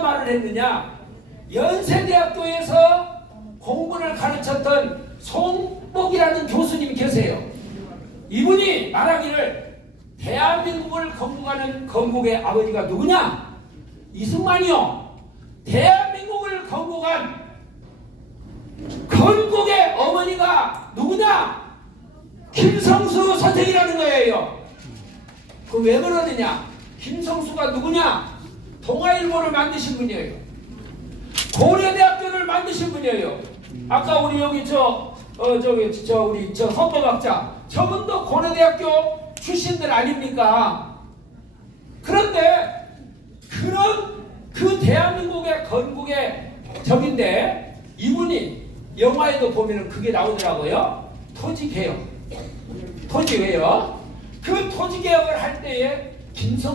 말을 했느냐? 연세대학교에서 공부를 가르쳤던 송복이라는 교수님이 계세요. 이분이 말하기를 대한민국을 건국하는 건국의 아버지가 누구냐? 이승만이요. 대한민국을 건국한 건국의 어머니가 누구냐? 김성수 선생이라는 거예요. 그 왜 그러느냐? 김성수가 누구냐? 동아일보를 만드신 분이에요. 고려대학교를 만드신 분이에요. 아까 우리 여기 저, 어, 저기, 저, 우리, 저 헌법학자. 저분도 고려대학교 출신들 아닙니까? 그런데, 그런, 그 대한민국의 건국의 적인데, 이분이 영화에도 보면은 그게 나오더라고요. 토지 개혁. 토지 개혁. 그 토지 개혁을 할 때에 김성